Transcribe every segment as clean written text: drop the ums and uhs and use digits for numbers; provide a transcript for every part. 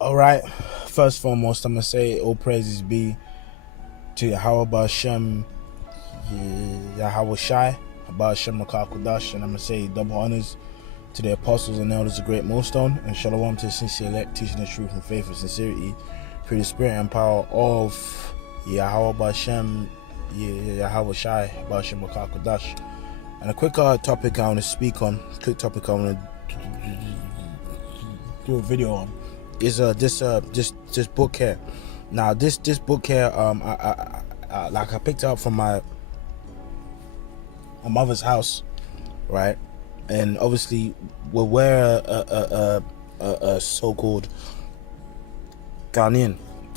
Alright, first and foremost, I'm going to say all praises be to YAHAWAH Hashem, YAHAWAH Hashem Makakudash, and I'm going to say double honors to the apostles and elders of Great Millstone, and shalom to the sincere elect, teaching the truth in faith and sincerity through the spirit and power of YAHAWAH Hashem, YAHAWAH Hashem Makakudash. And a quick topic I want to speak on, I want to do a video on, is this book here. Now this book here, I picked it up from my mother's house, right? And obviously we're a so-called Ghanaian.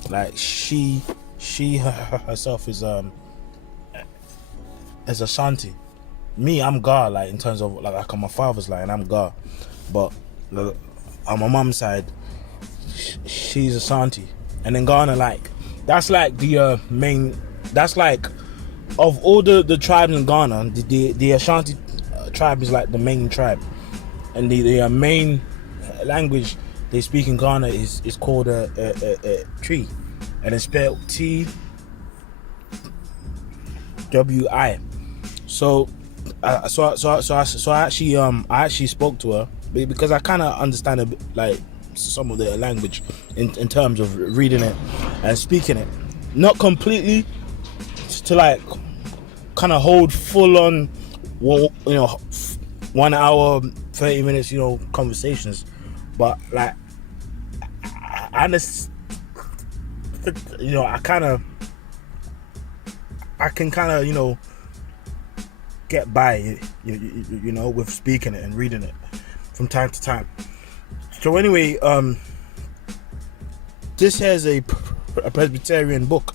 Like she herself is as Ashanti. Me, I'm Ga, like in terms of like on my father's line, I'm Ga, but on my mom's side, she's Ashanti. And in Ghana, like that's like the main, that's like of all the tribes in Ghana, the Ashanti tribe is like the main tribe, and the main language they speak in Ghana is called a Twi, and it's spelled TWI. So I actually spoke to her because I kind of understand a bit, like some of the language in terms of reading it and speaking it, not completely to like kind of hold full on, 1 hour 30 minutes conversations, but like I understand, I can kind of get by with speaking it and reading it from time to time. So anyway, this has a Presbyterian book,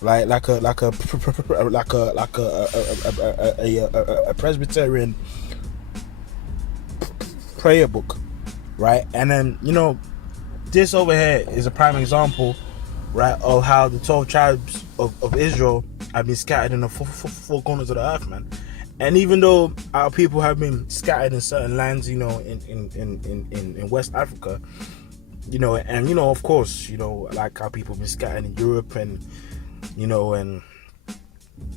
like a Presbyterian prayer book, right? And then this over here is a prime example, right, of how the 12 tribes of Israel have been scattered in the four corners of the earth, man. And even though our people have been scattered in certain lands, in West Africa, and of course, like how people have been scattered in Europe and and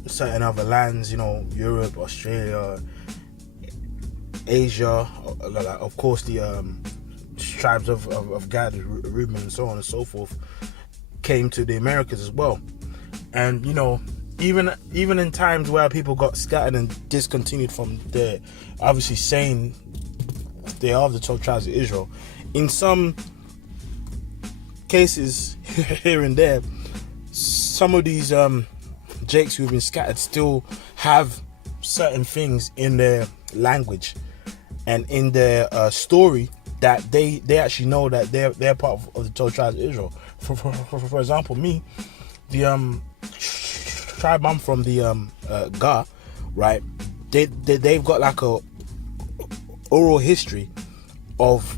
certain other lands, Europe, Australia, Asia, of course the tribes of Gad, Reuben, and so on and so forth came to the Americas as well. And even in times where people got scattered and discontinued from there, obviously saying they are the 12 tribes of Israel, in some cases here and there, some of these jakes who've been scattered still have certain things in their language and in their story that they actually know that they're part of the 12 tribes of Israel. For example, me, the tribe I'm from, the Ga, right? They've got like a oral history of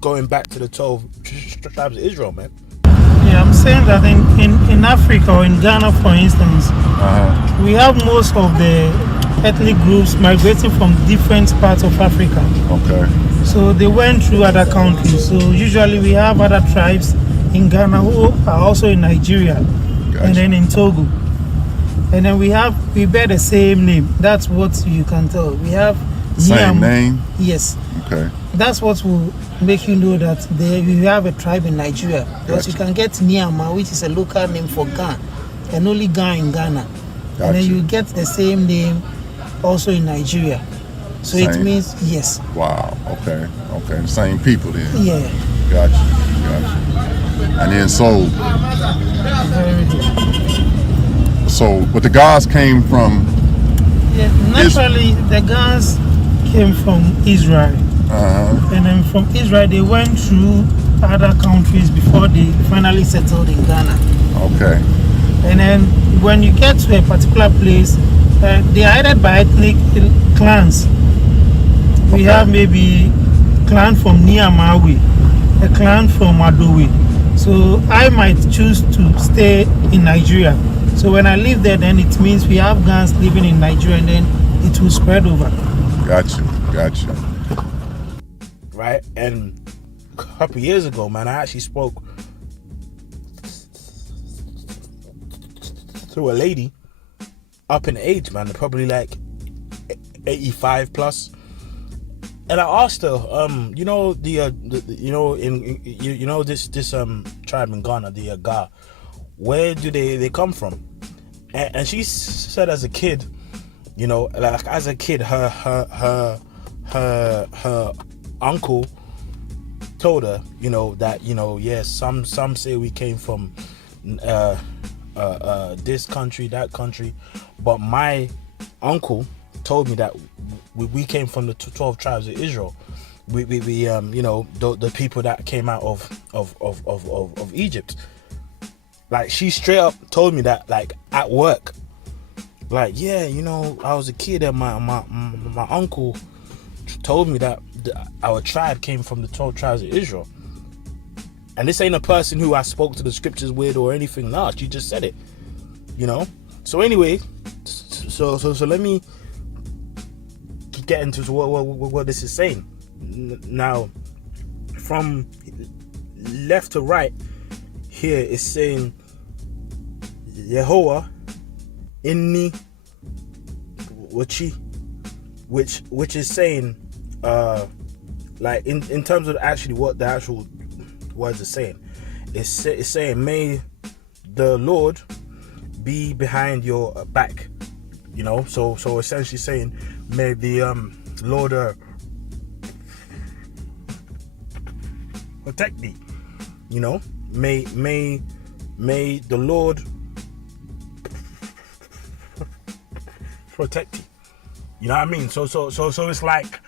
going back to the 12 tribes of Israel, man. Yeah, I'm saying that in Africa or in Ghana, for instance, we have most of the ethnic groups migrating from different parts of Africa. Okay. So they went through other countries. So usually we have other tribes in Ghana who are also in Nigeria, gotcha, and then in Togo. And then we bear the same name. That's what you can tell. We have same name? Yes. Okay. That's what will make you know that we have a tribe in Nigeria. Because you can get Niama, which is a local name for Ga, and only Ga in Ghana. Gotcha. And then you get the same name also in Nigeria. So same. It means yes. Wow. Okay. Same people then. Yeah. Gotcha. And then so. Very good. But the gods came from. Yeah, naturally the gods came from Israel. And then from Israel they went through other countries before they finally settled in Ghana. Okay. And then when you get to a particular place, they are headed by ethnic clans. We have maybe clan from Niamawi, a clan from Adowe. So I might choose to stay in Nigeria. So when I live there, then it means we have Ghans living in Nigeria, and then it will spread over. Gotcha. Right? And couple of years ago, man, I actually spoke to a lady up in age, man, probably like 85 plus. And I asked her, you know, this tribe in Ghana, the Ga, where do they come from? And she said, as a kid, you know, like as a kid, her uncle told her, you know, that, you know, yes, some say we came from this country, that country, but my uncle told me that we came from the 12 tribes of Israel. We you know, the people that came out of Egypt. Like, she straight up told me that, like, at work. Like, yeah, you know, I was a kid and my uncle told me that our tribe came from the 12 tribes of Israel. And this ain't a person who I spoke to the scriptures with or anything. No, she just said it, you know. So anyway, so let me get into what this is saying. Now, from left to right, here is saying YEHOWA inni wachi, which is saying, like in terms of actually what the actual words are saying, it's saying, may the Lord be behind your back, you know. So essentially saying, may the Lord protect thee, you know. May the Lord protect you. You know what I mean? So it's like,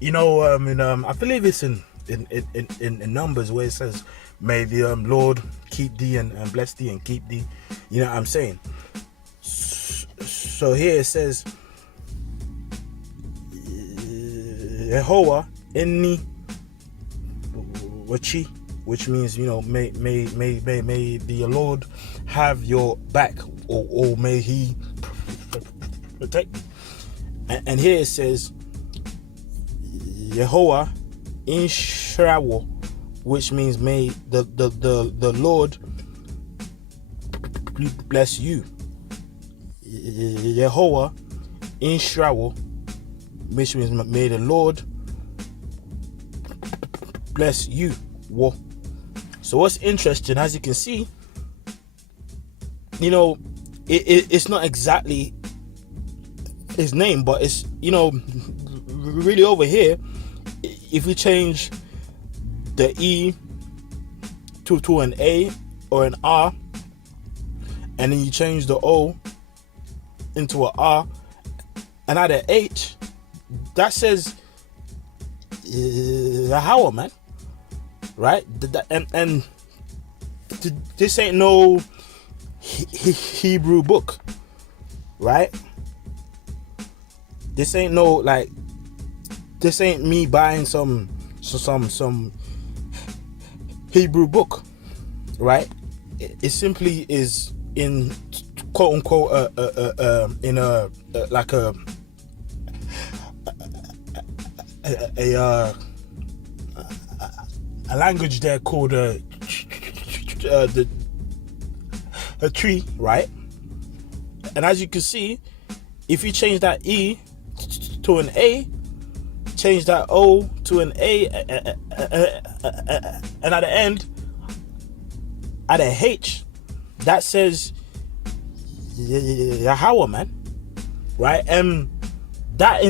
you know, I believe it's in Numbers where it says, may the Lord keep thee and bless thee and keep thee. You know what I'm saying? So here it says, YEHOWA inni wachi, which means, you know, may the Lord have your back, or may He protect you. And here it says YEHOWA Inshrawo, which means may the Lord bless you. YEHOWA Inshrawo, which means may the Lord bless you. Whoa. So what's interesting, as you can see, you know, it's not exactly his name, but it's, you know, really over here, if we change the E to an A or an R, and then you change the O into an R and add an H, that says YAHAWAH, man. Right? And this ain't no Hebrew book, right? This ain't no, like, this ain't me buying some Hebrew book, right? It simply is in quote unquote in a like a language there called a tree, right? And as you can see, if you change that E to an A, change that O to an A, and at the end add a H, that says YAHAWAH, man, right? And that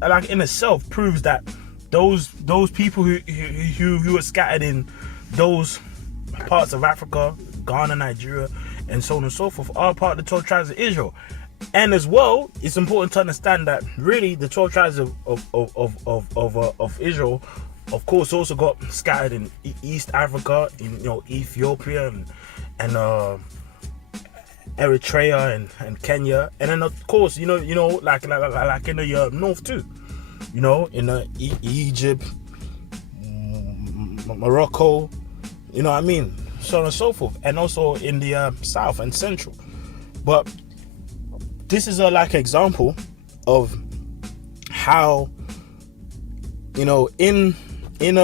like in itself proves that those people who are scattered in those parts of Africa, Ghana, Nigeria, and so on and so forth, are part of the 12 tribes of Israel. And as well, it's important to understand that really the 12 tribes of Israel, of course, also got scattered in East Africa, in, you know, Ethiopia and Eritrea and Kenya, and then of course, you know, like in the north too, you know, in Egypt, Morocco, you know what I mean, so on and so forth, and also in the south and central. But this is a like example of how, you know, in in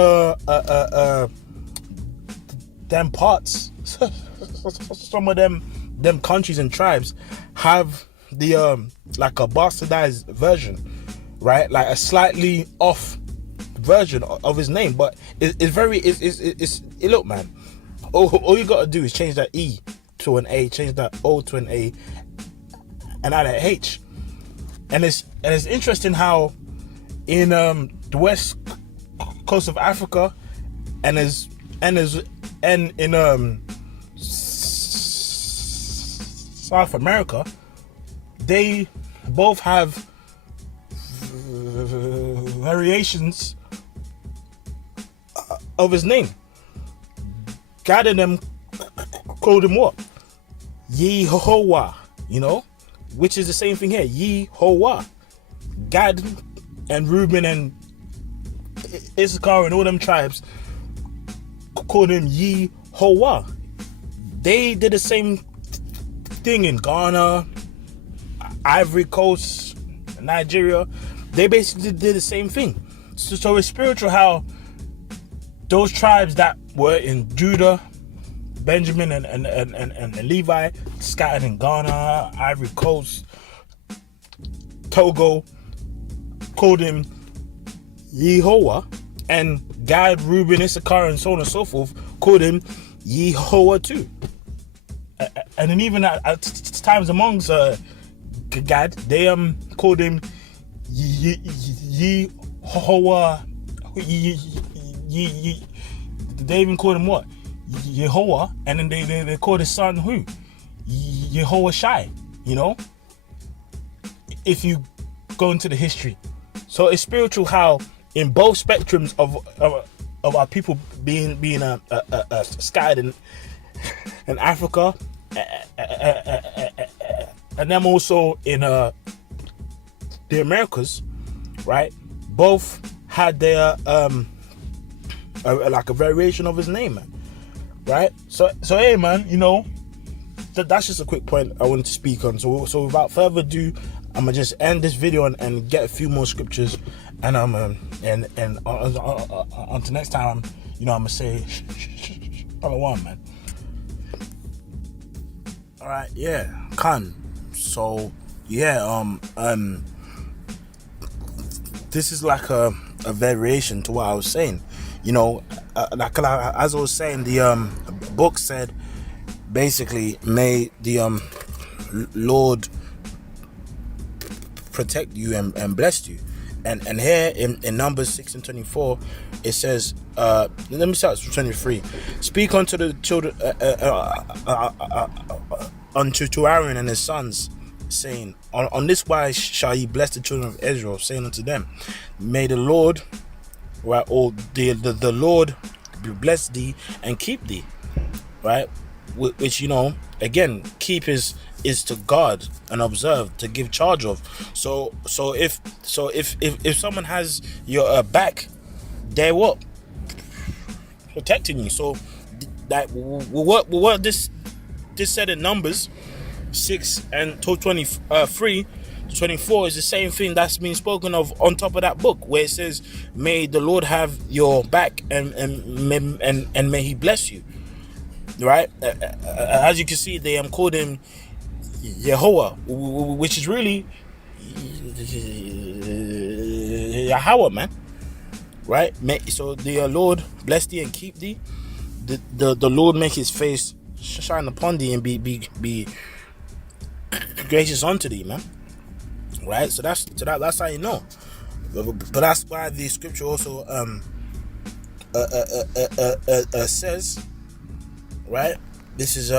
them parts, some of them countries and tribes have the like a bastardized version, right? Like a slightly off version of his name, but it's look, man. All you gotta do is change that E to an A, change that O to an A, and add an H. And it's interesting how in the west coast of Africa and in South America, they both have variations of his name. God in them called him what? YEHOWA, you know, which is the same thing here. YEHOWA. Gad and Reuben and Issachar and all them tribes called him YEHOWA. They did the same thing in Ghana, Ivory Coast, Nigeria. They basically did the same thing. So it's spiritual how those tribes that were in Judah, Benjamin and Levi, scattered in Ghana, Ivory Coast, Togo, called him YEHOWA, and Gad, Reuben, Issachar, and so on and so forth called him YEHOWA too. And then even at times amongst Gad, they called him YEHOWA. They even called him what? YEHOWA, and then they called his son who? YEHOWA Shai, you know? If you go into the history. So it's spiritual how in both spectrums of our people being scattered in Africa, and them also in the Americas, right? Both had their like a variation of his name, man. Right? So hey, man, you know, that's just a quick point I wanted to speak on. So without further ado, I'm gonna just end this video and get a few more scriptures, and and until next time, you know, I'm gonna say Shalom, man. All right, yeah, Khan. So yeah, this is like a variation to what I was saying. You know, like as I was saying, the book said basically, may the Lord protect you and bless you. And here in Numbers 6:24, it says, let me start from 23. Speak unto the children, unto Aaron and his sons, saying, on this wise shall ye bless the children of Israel, saying unto them, may the Lord, right, or the Lord bless thee and keep thee, right? Which, you know, again, keep is to guard and observe, to give charge of. So if someone has your back, they're what? Protecting you. So that what this said in Numbers 6 and 23 24 is the same thing that's been spoken of on top of that book, where it says, may the Lord have your back and may he bless you, right? As you can see, they called him YEHOWA, which is really YAHAWAH, man, right? So the Lord bless thee and keep thee. The Lord make his face shine upon thee and be gracious unto thee, man. Right, so that's how you know. But that's why the scripture also says, right? This is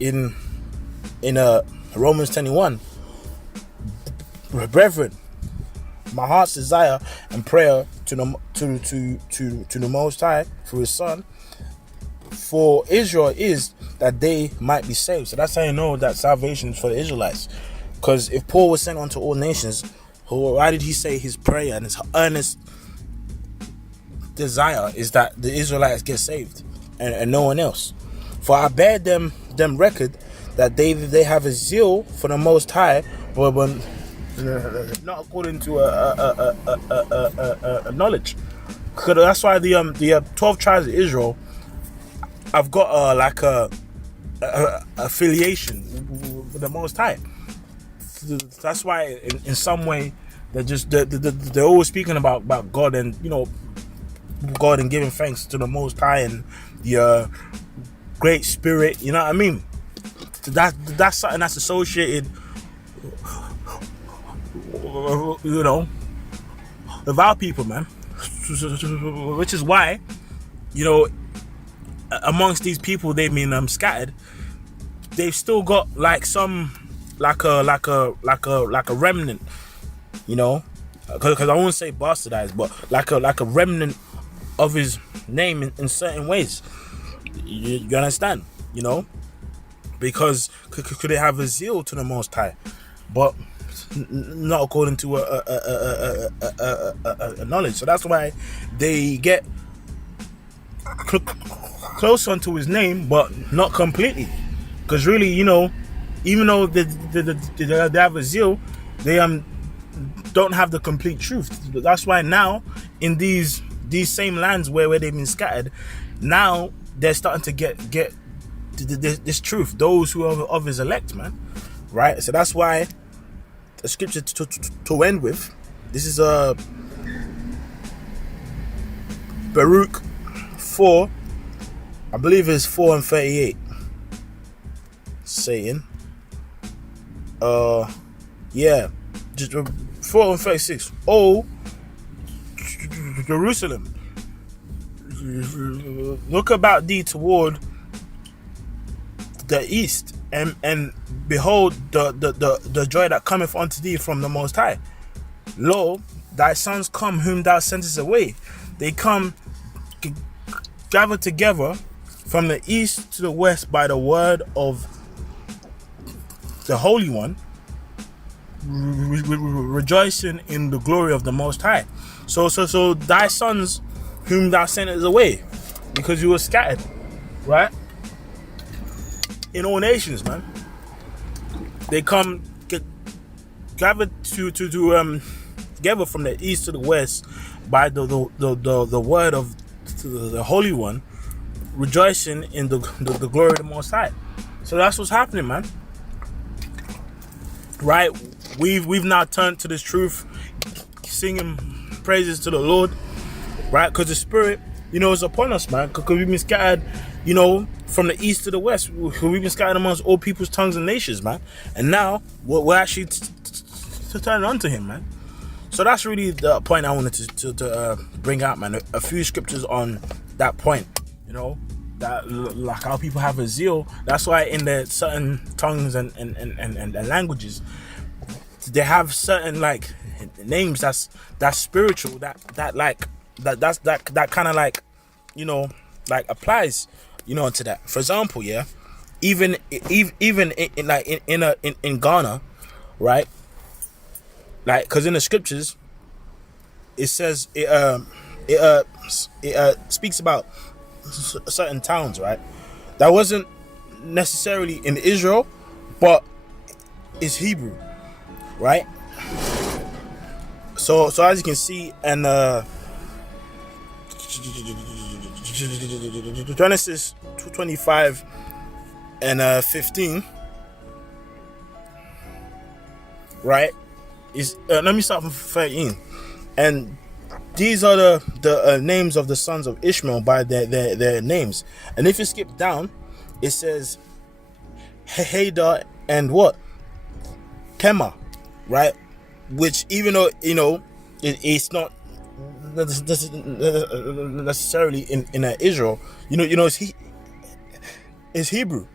in Romans 10:1. Brethren, my heart's desire and prayer to the Most High through His Son for Israel is that they might be saved. So that's how you know that salvation is for the Israelites. Because if Paul was sent unto all nations, why did he say his prayer and his earnest desire is that the Israelites get saved and no one else? For I bear them record that they have a zeal for the Most High, but not according to a knowledge, that's why the 12 tribes of Israel, I've got like a affiliation with the Most High. That's why in some way they're always speaking about God, and God, and giving thanks to the Most High and the Great Spirit. You know what I mean? That's something that's associated, with our people, man. Which is why, amongst these people they've been scattered, they've still got like some like a remnant, because I won't say bastardized, but like a remnant of his name in certain ways. You understand? Because could they have a zeal to the Most High, but not according to a knowledge. So that's why they get close onto his name, but not completely. Because really, even though they have a zeal, they don't have the complete truth. That's why now in these same lands where they've been scattered, now they're starting to get this truth. Those who are of his elect, man. Right? So that's why the scripture to end with, this is Baruch 4, I believe it's 4 and 38, saying, just 4 and 36. Oh, Jerusalem, look about thee toward the east, and behold the joy that cometh unto thee from the Most High. Lo, thy sons come whom thou sentest away. They come gathered together from the east to the west by the word of the Holy One, rejoicing in the glory of the Most High. So thy sons whom thou sentest away, because you were scattered, right? In all nations, man. They come gathered together from the east to the west by the word of the Holy One, rejoicing in the glory of the Most High. So that's what's happening, man. Right? We've now turned to this truth, singing praises to the Lord, right? Because the Spirit, is upon us, man. Because we've been scattered, from the east to the west. We've been scattered amongst all people's tongues and nations, man. And now we're actually to turn on to Him, man. So that's really the point I wanted to bring out, man. A few scriptures on that point, that like how people have a zeal. That's why in the certain tongues and languages, they have certain like names that's spiritual, that kind of like like applies to that. For example, even in Ghana, right? Like, because in the scriptures it says it speaks about certain towns, right? That wasn't necessarily in Israel, but it's Hebrew, right? So as you can see, and Genesis 25 and 15, right? Is let me start from 13, and these are the names of the sons of Ishmael by their names. And if you skip down, it says Hadar and what? Kema, right? Which, even though it's not necessarily in Israel, it's Hebrew,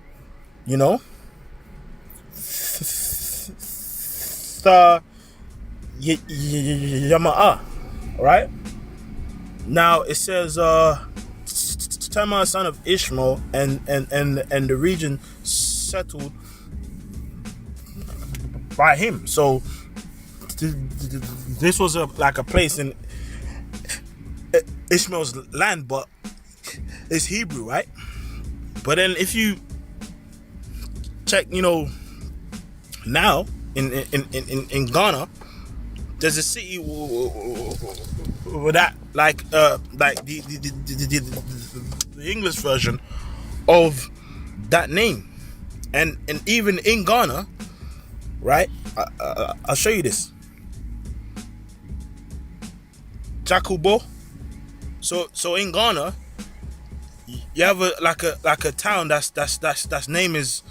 Yama'ah, right? Now it says Tamar, son of Ishmael, and the region settled by him. So this was like a place in Ishmael's land, but it's Hebrew, right? But then if you check, now in Ghana, there's a city with that, like the English version of that name, and even in Ghana, right? I'll show you this. Jakubo. So in Ghana, you have a town that's name is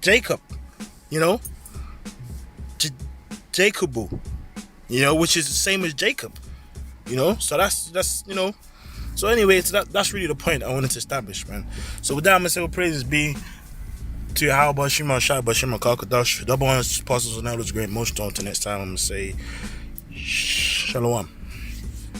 Jacob, you know, Jacobu, you know, which is the same as Jacob, you know. So that's you know. So anyway, that's really the point I wanted to establish, man. So with that, I'm gonna say, well, praises be to YAHAWAH, Shema Shai, Bashima Kakadash. Double honest apostles and elders, great most on to next time. I'm gonna say Shalom.